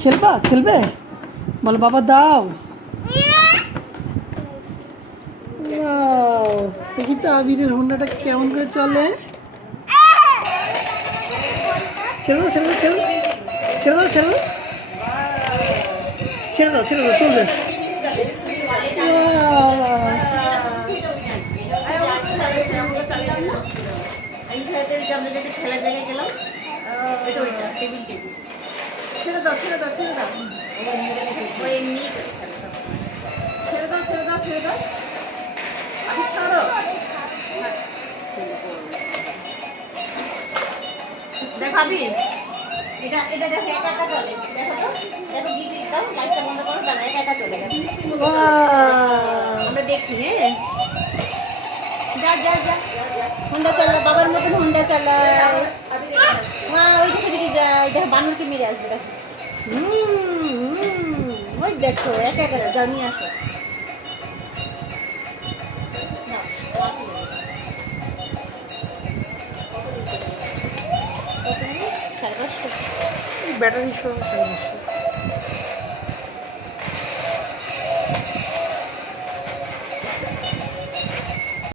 খেলবা খেলবে বলো বাবা দাও। ওয়াও, দেখি তো আবিরের হোন্ডাটা কেমন করে চলে। ছেড়ে দাও ছেড়ে দাও ছেড়ে দাও ছেড়ে দাও ছেড়ে দাও ছেড়ে দাও চলবে। দেখাবি এটা এটা দেখো একা একা চলে, দেখো তো দেখো বিক্রি দাও, লাইটটা বন্ধ করো, দাঁড়া একা একা চলে গেছে। আমরা দেখি হ্যাঁ, যা যা যা হুন্ডা চালা, বাবার মতন হুন্ডা চালায়। মা ওই দিকে দিকে যায়, দেখো বানরকে মেরে আসবে দেখো। ওই দেখো একা একা যাও, নিয়ে আসো। ব্যাটারি সহ